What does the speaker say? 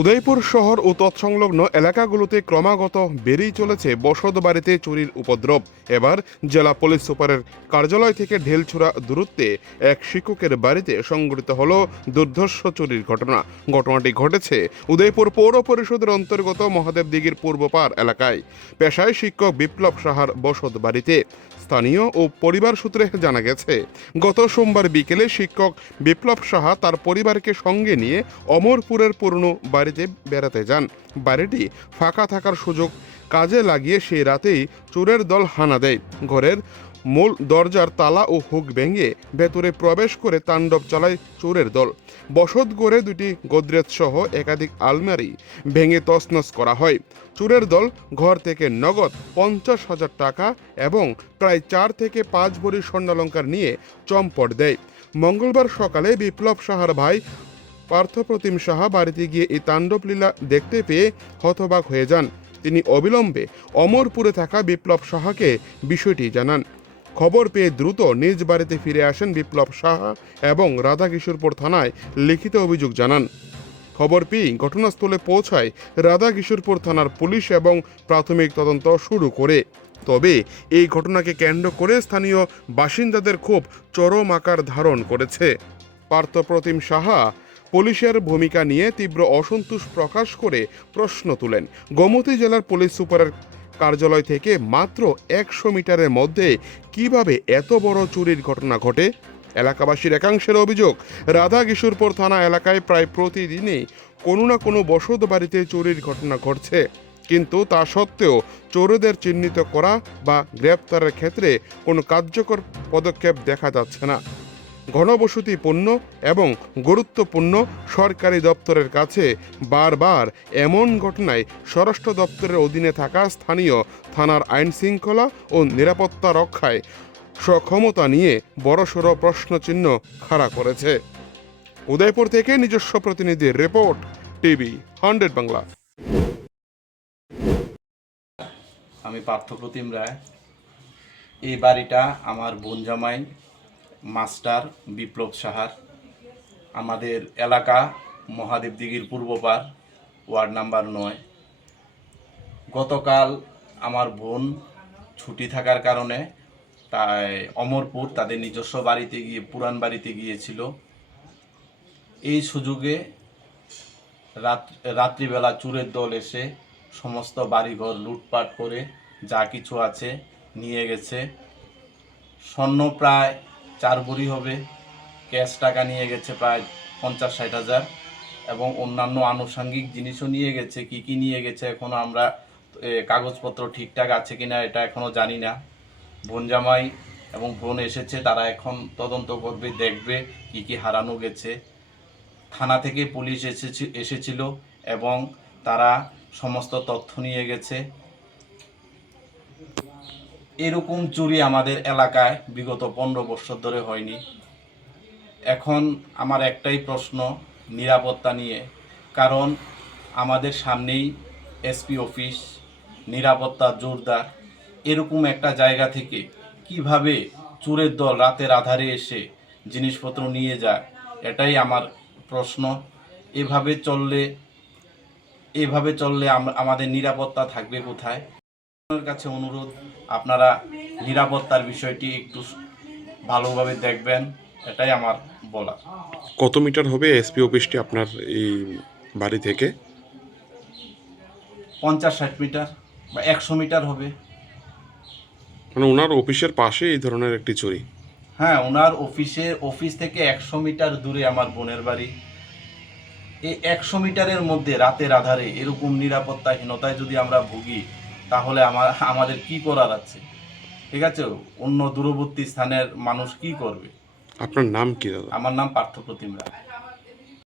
উদয়পুর শহর ও তৎসংলগ্ন এলাকাগুলোতে ক্রমাগত বেড়েই চলেছে বসত বাড়িতে চুরির উপদ্রব। এবার জেলা পুলিশ সুপারের কার্যালয় থেকে ঢেলছোড়া দূরত্বে এক শিক্ষকের বাড়িতে সংঘটিত হল দুর্ধর্ষ চুরির ঘটনা। ঘটনাটি ঘটেছে উদয়পুর পৌর পরিষদের অন্তর্গত মহাদেব দিঘির পূর্বপাড় এলাকায়। পেশায় শিক্ষক বিপ্লব সাহার বসত বাড়িতে। স্থানীয় ও পরিবার সূত্রে জানা গেছে, গত সোমবার বিকেলে শিক্ষক বিপ্লব সাহা তার পরিবারকে সঙ্গে নিয়ে অমরপুরের পুরনো বাড়িতে বেড়াতে যান। বাড়িটি ফাঁকা থাকার সুযোগ কাজে লাগিয়ে সেই রাতেই চোরের দল হানা দেয়। ঘরের মূল দরজার তালা ও হুক ভেঙে ভেতরে প্রবেশ করে তাণ্ডব চালায় চোরের দল। বসত গড়ে দুটি গোদরেজ সহ একাধিক আলমারি ভেঙে তছনছ করা হয়। চোরের দল ঘর থেকে নগদ 50,000 টাকা এবং প্রায় 4 থেকে 5 ভরি স্বর্ণালঙ্কার নিয়ে চম্পট দেয়। মঙ্গলবার সকালে বিপ্লব সাহার ভাই পার্থপ্রতিম সাহা বাড়িতে গিয়ে এই তাণ্ডব লীলা দেখতে পেয়ে হতবাক হয়ে যান। তিনি অবিলম্বে অমরপুরে থাকা বিপ্লব সাহাকে বিষয়টি জানান। খবর পেয়ে দ্রুত নিজ বাড়িতে ফিরে আসেন বিপ্লব সাহা এবং রাধাকিশোরপুর থানায় লিখিত অভিযোগ জানান। খবর পেয়ে ঘটনাস্থলে পৌঁছায় রাধাকিশোরপুর থানার পুলিশ এবং প্রাথমিক তদন্ত শুরু করে। তবে এই ঘটনাকে কেন্দ্র করে স্থানীয় বাসিন্দাদের ক্ষোভ চরম আকার ধারণ করেছে। পার্থপ্রতিম সাহা পুলিশের ভূমিকা নিয়ে তীব্র অসন্তোষ প্রকাশ করে প্রশ্ন তুলেন, গোমতী জেলার পুলিশ সুপারের কার্যালয় থেকে মাত্র 100 মিটারের মধ্যে কিভাবে এত বড় চুরির ঘটনা ঘটে। এলাকাবাসীর একাংশের অভিযোগ, রাধাকিশোরপুর থানা এলাকায় প্রায় প্রতিদিনই কোনো না কোনো বসত বাড়িতে চুরির ঘটনা ঘটছে, কিন্তু তা সত্ত্বেও চোরদের চিহ্নিত করা বা গ্রেপ্তারের ক্ষেত্রে কোনো কার্যকর পদক্ষেপ দেখা যাচ্ছে না। ঘনবসতিপূর্ণ এবং গুরুত্বপূর্ণ সরকারি দপ্তরের কাছে বারবার এমন ঘটনায় স্বরাষ্ট্র দপ্তরের অধীনে থাকা স্থানীয় থানার আইন শৃঙ্খলা ও নিরাপত্তা রক্ষায় সক্ষমতা নিয়ে বড়সড় প্রশ্নচিহ্ন খাড়া করেছে। উদয়পুর থেকে নিজস্ব প্রতিনিধির রিপোর্ট, টিভি 100 বাংলা। আমি পার্থপ্রতিম রায়। এই বাড়িটা আমার বোন জামাই মাস্টার বিপ্লব সাহার। আমাদের এলাকা মহাদেব দিঘির পূর্বপাড়, ওয়ার্ড নাম্বার 9। গতকাল আমার বোন ছুটি থাকার কারণে তাই অমরপুর তাদের নিজস্ব বাড়িতে গিয়ে পুরান বাড়িতে গিয়েছিল। এই সুযোগে রাত্রিবেলা চোরের দল এসে সমস্ত বাড়িঘর লুটপাট করে যা কিছু আছে নিয়ে গেছে। স্বর্ণ প্রায় 4 ভরি হবে, ক্যাশ টাকা নিয়ে গেছে প্রায় 50-60 হাজার এবং অন্যান্য আনুষঙ্গিক জিনিসও নিয়ে গেছে। কি কি নিয়ে গেছে এখনও আমরা কাগজপত্র ঠিকঠাক আছে কিনা এটা এখনও জানি না। বোন জামাই এবং বোন এসেছে, তারা এখন তদন্ত করবে, দেখবে কি কি হারানো গেছে। থানা থেকে পুলিশ এসেছিল এবং তারা সমস্ত তথ্য নিয়ে গেছে। এরকম চুরি আমাদের এলাকায় বিগত 15 বছর ধরে হয়নি। এখন আমার একটাই প্রশ্ন নিরাপত্তা নিয়ে, কারণ আমাদের সামনেই এসপি অফিস, নিরাপত্তা জোরদার। এরকম একটা জায়গা থেকে কিভাবে চোরের দল রাতের আধারে এসে জিনিসপত্র নিয়ে যায়, এটাই আমার প্রশ্ন। এভাবে চললে আমাদের নিরাপত্তা থাকবে কোথায়? আপনার কাছে অনুরোধ, আপনারা নিরাপত্তার বিষয়টি একটু ভালোভাবে দেখবেন, এটাই আমার বলা। কত মিটার হবে এসপি অফিসটি আপনার এই বাড়ি থেকে? 50-60 মিটার বা 100 মিটার হবে। মানে ওনার অফিসের পাশে এই ধরনের একটি চুরি? হ্যাঁ, ওনার অফিস থেকে 100 মিটার দূরে আমার বোনের বাড়ি। এই 100 মিটারের মধ্যে রাতের আধারে এরকম নিরাপত্তাহীনতায় যদি আমরা ভুগি, তাহলে আমাদের কি করার আছে? ঠিক আছে, অন্য দূরবর্তী স্থানের মানুষ কি করবে? আপনার নাম কি দাদা? আমার নাম পার্থপ্রতিম রায়।